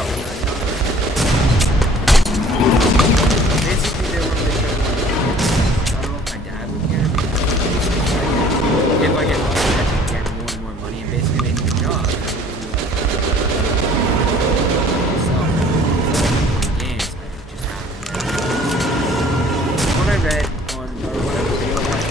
No. Basically, they were really good. I don't know if my dad would care. If I get lucky, I can get more and more money and basically make me a job. Games, but it just happened. What I read on, or what I realized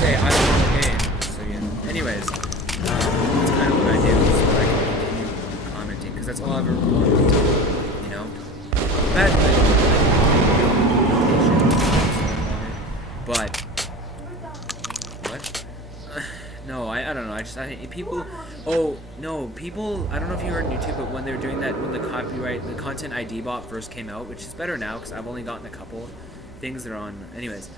say I don't know the game, so yeah. Anyways, that's kind of what I do, so I can continue commenting, because that's all I've ever wanted to do, you know? But what? No, I don't know. I think people. Oh no, people. I don't know if you heard on YouTube, but when they were doing that, when the content ID bot first came out, which is better now because I've only gotten a couple things that are on. Anyways,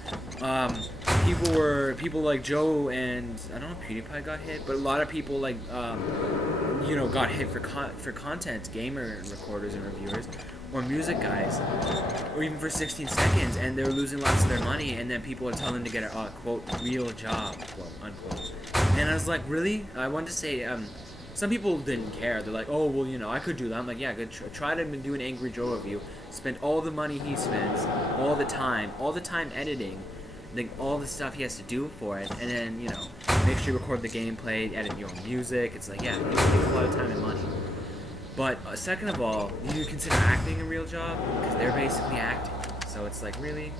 people like Joe and I don't know if PewDiePie got hit, but a lot of people like got hit for content, gamer recorders and reviewers, or music guys, or even for 16 seconds, and they're losing lots of their money, and then people are telling them to get a quote real job, quote unquote. And I was like, really? I wanted to say, some people didn't care. They're like, oh well, I could do that. I'm like, yeah, good. Try to do an Angry Joe review. Spend all the money he spends, all the time editing, like all the stuff he has to do for it, and then make sure you record the gameplay, edit your own music. It's like, yeah, it takes a lot of time and money. But second of all, you consider acting a real job because they're basically acting. So it's like, really,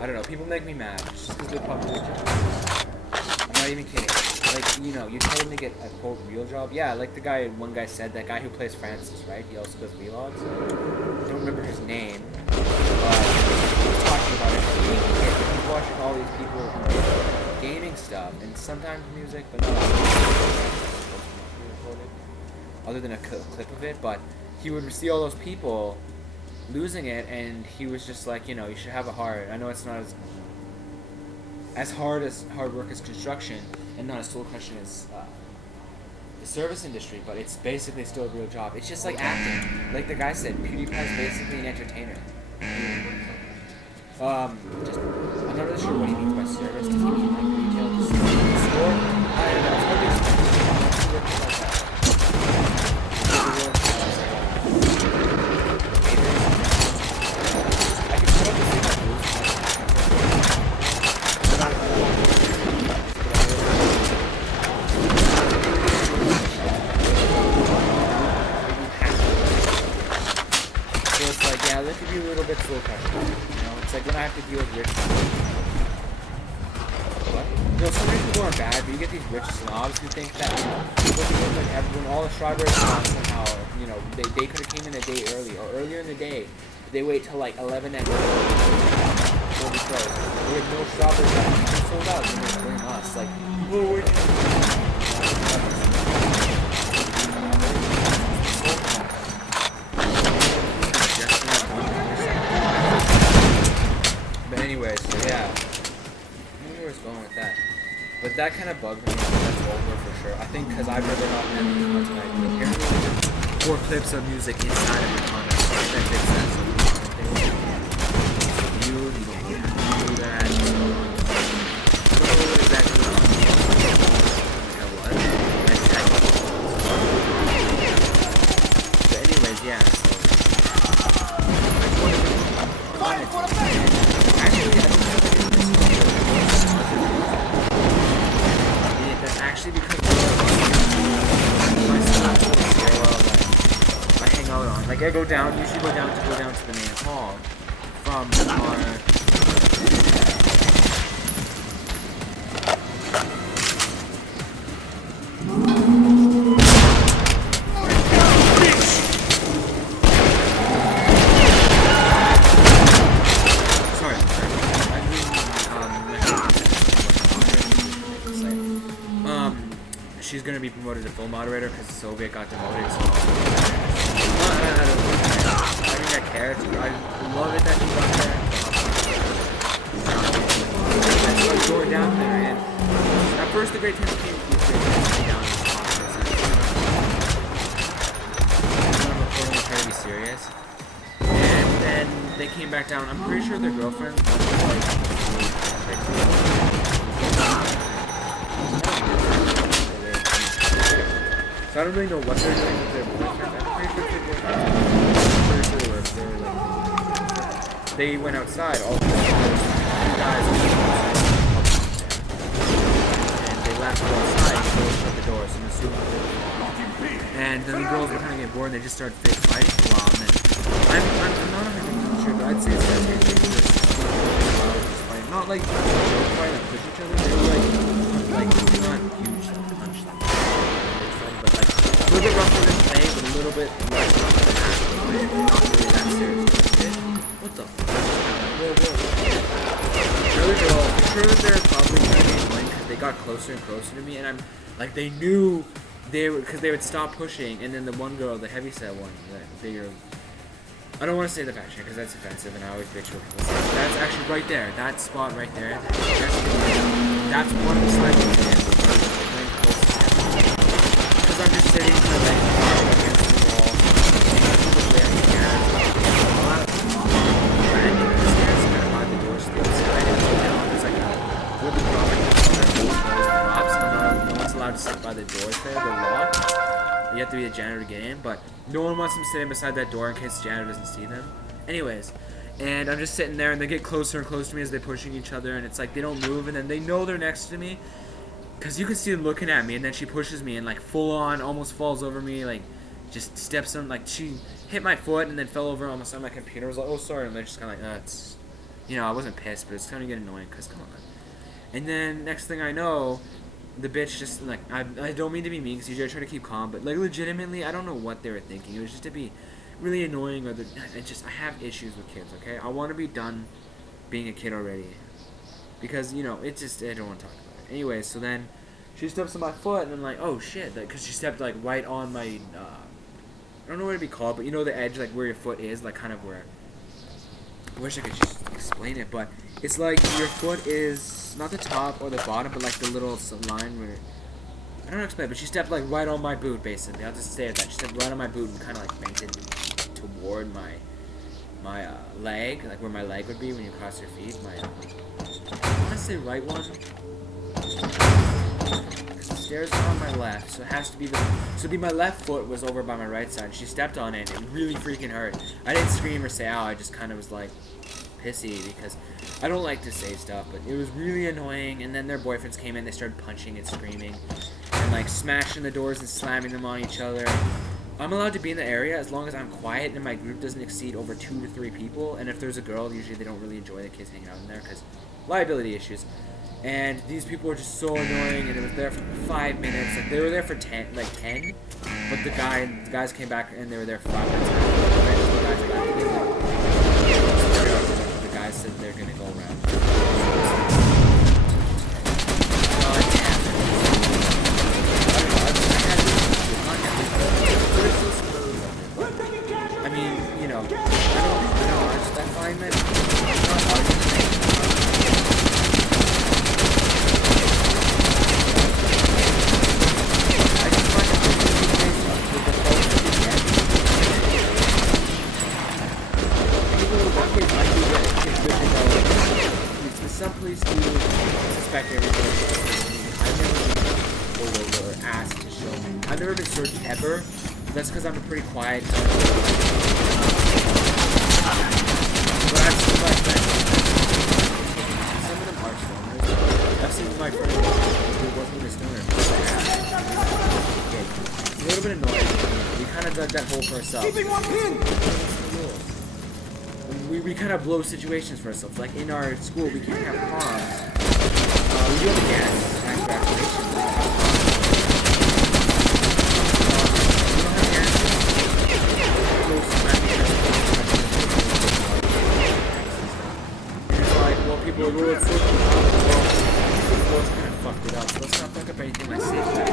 I don't know. People make me mad just because they're probably jobs. I'm not even kidding. Like, you tell them to get a quote real job. Yeah, like one guy said, that guy who plays Francis, right? He also does vlogs. I don't remember his name, but he was talking about it. He's watching all these people who do gaming stuff and sometimes music, but not recorded, other than a clip of it. But he would see all those people losing it, and he was just like, you should have a heart. I know it's not as hard work as construction, and not as soul crushing as the service industry, but it's basically still a real job. It's just like acting. Like the guy said, PewDiePie is basically an entertainer. I'm not really sure what he means by service. Does he mean like retail store? I don't know. It's hard to explain. I can put up the same so it's like, yeah, that could be a little bit soul crushing. It's like when I have to deal with rich people. What? Some rich people aren't bad, but you get these rich snobs who think that, when everyone, all the strawberries somehow, they could have came in a day early, or earlier in the day. They wait till like 11 at night. Before we close. We have no strawberries left. They're sold out. And they're bring us. Like, whoa, wait. But anyway, so yeah. I don't know where it's going with that. But that kind of bugged me. That's over for sure. I think because I've never gotten any content idea. Apparently, there's 4 clips of music inside of your content. That makes sense. You don't do that. So exactly what? I said. But anyways, yeah. That's actually because I hang out on. Like I usually go down to the main hall from our she's gonna be promoted to full moderator because Soviet got demoted. So I think I care. I love it that she's on there. I started going down there, and at first the grade 10 came down. I'm recording and trying to be serious, and then they came back. back down. I'm pretty sure their girlfriend. So I don't really know what they're doing with their boyfriend. I'm pretty sure their boyfriend. They went outside. All the guys and they left go outside and go shut the door. So I'm assuming they were. And then the girls were kind of get bored and they just started fake fighting for a while. And then I'm not 100% sure, but I'd say it's like not like joke fight, like push each other. They were like not huge punch them. But like a little bit rougher than today, but a little bit less rough than that. Not really that serious. What the fuck? Another girl, I'm sure that they're probably trying to be annoying because they got closer and closer to me, and I'm like, they knew they would, because they would stop pushing, and then the one girl, the heavyset one, the bigger. I don't want to say the fat chick because that's offensive, and I always bitch with people. That's actually right there, that spot right there. That's one of the slides of the because I'm just sitting my leg against the wall, allowed to sit by the doors there, they're locked. You have to be a janitor to get in, but no one wants them sitting beside that door in case the janitor doesn't see them. Anyways, and I'm just sitting there and they get closer and closer to me as they're pushing each other, and it's like they don't move, and then they know they're next to me because you can see them looking at me, and then she pushes me and like full on almost falls over me, like just steps on, like she hit my foot and then fell over almost on my computer. I was like, oh sorry, and they're just kind of like, it's, you know, I wasn't pissed, but it's kind of getting annoying because come on. And then next thing I know, the bitch just like, I don't mean to be mean because usually I try to keep calm, but like legitimately I don't know what they were thinking. It was just to be really annoying, or I have issues with kids. Okay, I want to be done being a kid already because you know it's just, I don't want to talk about it. Anyway, so then she steps on my foot and I'm like, oh shit, because she stepped like right on my I don't know what it'd be called, but you know the edge, like where your foot is, like kind of where. I wish I could just explain it, but it's like your foot is not the top or the bottom, but like the little line where, I don't know how to explain it, but she stepped like right on my boot basically. I'll just stay at that. She stepped right on my boot and kind of like bent it toward my leg, like where my leg would be when you cross your feet. I want to say right one. The stairs are on my left, so it has to be my left foot was over by my right side. She stepped on it and it really freaking hurt. I didn't scream or say ow, I just kind of was like pissy because I don't like to say stuff, but it was really annoying. And then their boyfriends came in, they started punching and screaming and like smashing the doors and slamming them on each other. I'm allowed to be in the area as long as I'm quiet and my group doesn't exceed over 2 to 3 people, and if there's a girl, usually they don't really enjoy the kids hanging out in there because liability issues. And these people were just so annoying, and it was there for 5 minutes. Like they were there for 10, but the guys came back and they were there for 5 minutes. The guys said they're gonna go around. I mean, you know, I find that some police do suspect everything. I've never been pulled over or asked to show me. I've never been searched ever. That's because I'm a pretty quiet guy. But I've seen my friends. Some of them are stoners. I've seen my friend who wasn't a stoner. It's a little bit annoying. We kind of did that whole for ourselves. We kind of blow situations for ourselves. Like in our school, we can't have proms. We do have a gas at graduation. We don't have gas. And it's like, well, people are well, it's so cool. Well, it's kind of fucked it up. So let's not fuck up anything like safe grad.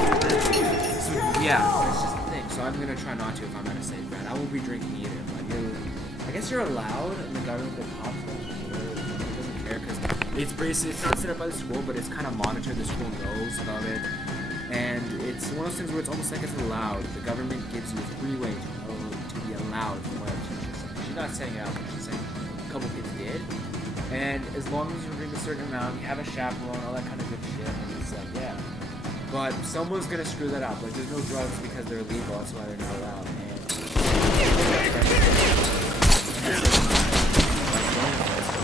So yeah, that's just the thing. So I'm gonna try not to if I'm at a safe grad. I won't be drinking either. But I guess you're allowed in the government, the cops doesn't care because it's basically, it's not set up by the school, but it's kind of monitored. The school knows about it, and it's one of those things where it's almost like it's allowed. The government gives you a free way to be allowed from what she's saying. She's not saying it out, but she's saying couple kids did. And as long as you drink a certain amount, you have a chaperone, all that kind of good shit. And it's like, yeah. But someone's gonna screw that up. Like, there's no drugs because they're illegal. That's why they're not allowed. And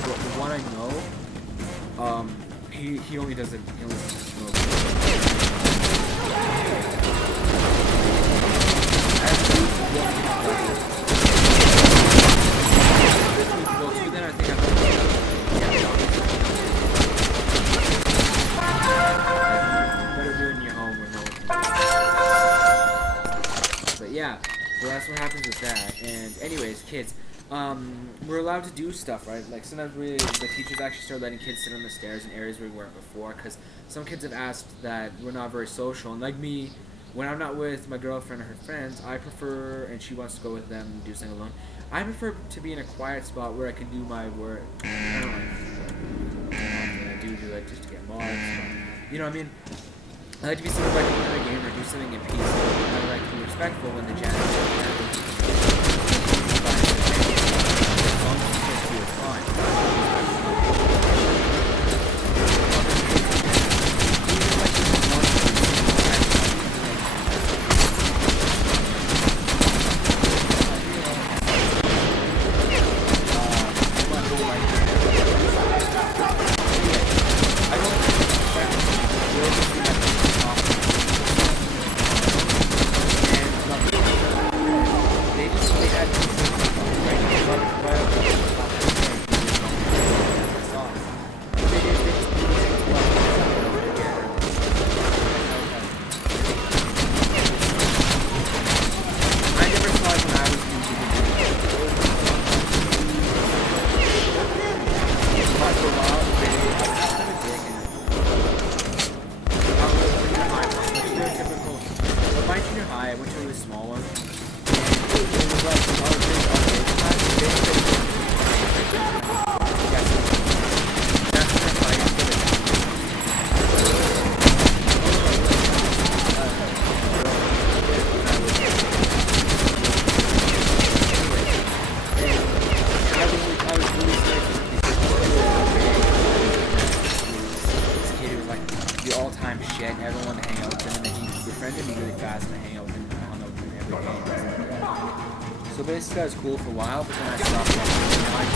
the one I know, he only doesn't smoke. Yeah, so that's what happens with that. And anyways, kids, we're allowed to do stuff, right? Like sometimes the teachers actually start letting kids sit on the stairs in areas where we weren't before, because some kids have asked that we're not very social. And like me, when I'm not with my girlfriend or her friends, I prefer, and she wants to go with them and do something alone, I prefer to be in a quiet spot where I can do my work. I don't like I do it just to get marks. But, you know what I mean? I like to be somewhere where I can play a game or do something in peace. I like to be respectful when the janitor as long as it's supposed to be, it's fine. So basically, I was cool for a while, but then I stopped.